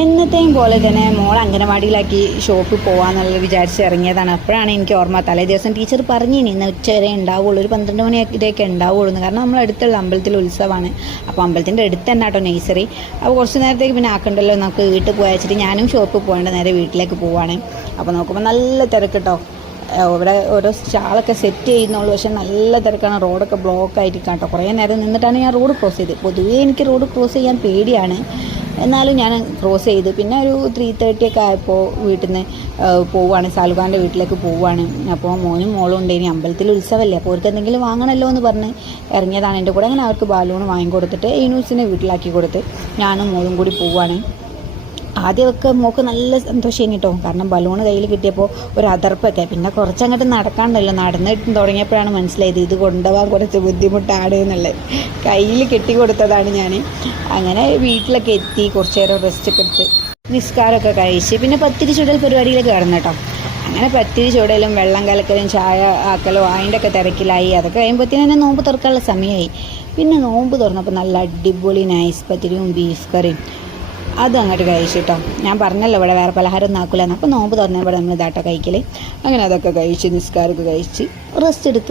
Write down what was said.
എന്നത്തെയും പോലെ തന്നെ മോൾ അംഗനവാടിയിലാക്കി ഷോപ്പിൽ പോകാമെന്നുള്ള വിചാരിച്ച് ഇറങ്ങിയതാണ്. അപ്പോഴാണ് എനിക്ക് ഓർമ്മ, തലേ ദിവസം ടീച്ചർ പറഞ്ഞിനി ഇന്ന് ഉച്ച വരെ ഉണ്ടാവുള്ളൂ, ഒരു 12 മണിയൊക്കെ ഉണ്ടാവുള്ളൂ എന്ന്. കാരണം നമ്മൾ അടുത്തുള്ള അമ്പലത്തിൽ ഉത്സവമാണ്. അപ്പോൾ അമ്പലത്തിൻ്റെ അടുത്ത് തന്നെ കേട്ടോ നഴ്സറി. അപ്പോൾ കുറച്ച് നേരത്തേക്ക് പിന്നെ ആക്കണ്ടല്ലോ, നമുക്ക് വീട്ടിൽ പോയച്ചിട്ട് ഞാനും ഷോപ്പിൽ പോകേണ്ട നേരെ വീട്ടിലേക്ക് പോവാണ്. അപ്പോൾ നോക്കുമ്പോൾ നല്ല തിരക്ക് കേട്ടോ. ഇവിടെ ഓരോ സ്റ്റാളൊക്കെ സെറ്റ് ചെയ്യുന്നുള്ളൂ, പക്ഷെ നല്ല തിരക്കാണ്. റോഡൊക്കെ ബ്ലോക്ക് ആയിട്ട് കേട്ടോ. കുറേ നേരം നിന്നിട്ടാണ് ഞാൻ റോഡ് ക്രോസ് ചെയ്തത്. പൊതുവേ എനിക്ക് റോഡ് ക്രോസ് ചെയ്യാൻ പേടിയാണ്, എന്നാലും ഞാൻ ക്രോസ് ചെയ്ത്. പിന്നെ ഒരു 3:30 ഒക്കെ ആയപ്പോൾ വീട്ടിൽ നിന്ന് പോവുകയാണ്, സാലുഖാൻ്റെ വീട്ടിലേക്ക് പോവുകയാണ്. അപ്പോൾ മോനും മോളും ഉണ്ട്, ഇനി അമ്പലത്തിൽ ഉത്സവമല്ലേ, അപ്പോൾ അവർക്ക് എന്തെങ്കിലും വാങ്ങണമല്ലോ എന്ന് പറഞ്ഞ് ഇറങ്ങിയതാണ് എൻ്റെ കൂടെ. അങ്ങനെ അവർക്ക് ബാലൂൺ വാങ്ങിക്കൊടുത്തിട്ട് ഈനൂസിനെ വീട്ടിലാക്കി കൊടുത്ത് ഞാനും മോളും കൂടി പോവുകയാണ്. ആദ്യമൊക്കെ മോൾക്ക് നല്ല സന്തോഷം കേട്ടോ, കാരണം ബലൂൺ കയ്യിൽ കിട്ടിയപ്പോൾ ഒരു അതർപ്പൊക്കെ. പിന്നെ കുറച്ചങ്ങോട്ട് നടക്കാണ്ടല്ലോ, നടന്നിട്ട് തുടങ്ങിയപ്പോഴാണ് മനസ്സിലായത് ഇത് കൊണ്ടുപോകാൻ കുറച്ച് ബുദ്ധിമുട്ടാണ് എന്നുള്ളത്. കയ്യിൽ കെട്ടിക്കൊടുത്തതാണ് ഞാൻ. അങ്ങനെ വീട്ടിലൊക്കെ എത്തി, കുറച്ച് നേരം റെസ്റ്റ് ഒക്കെ എടുത്ത് നിസ്കാരമൊക്കെ കഴിച്ച് പിന്നെ പത്തിരി ചുടൽ പരിപാടിയിലേക്ക് കടന്നു കേട്ടോ. അങ്ങനെ പത്തിരി ചുടലും വെള്ളം കലക്കലും ചായ ആക്കലും അതിൻ്റെ ഒക്കെ തിരക്കിലായി. അതൊക്കെ കഴിയുമ്പോഴത്തേനും തന്നെ നോമ്പ് തുറക്കാനുള്ള സമയമായി. പിന്നെ നോമ്പ് തുറന്നപ്പോൾ നല്ല അടിപൊളി നൈസ് പത്തിരിയും ബീഫ് കറിയും അതും അങ്ങോട്ട് കഴിച്ചു കേട്ടോ. ഞാൻ പറഞ്ഞല്ലോ ഇവിടെ വേറെ പലഹാരം ഒന്നും ആക്കില്ലെന്ന്. അപ്പോൾ നോമ്പ് തുറന്നപ്പോൾ നമ്മൾ ഇതാട്ടോ കഴിക്കൽ. അങ്ങനെ അതൊക്കെ കഴിച്ച് നിസ്കാരമൊക്കെ കഴിച്ച് റെസ്റ്റ് എടുത്തു.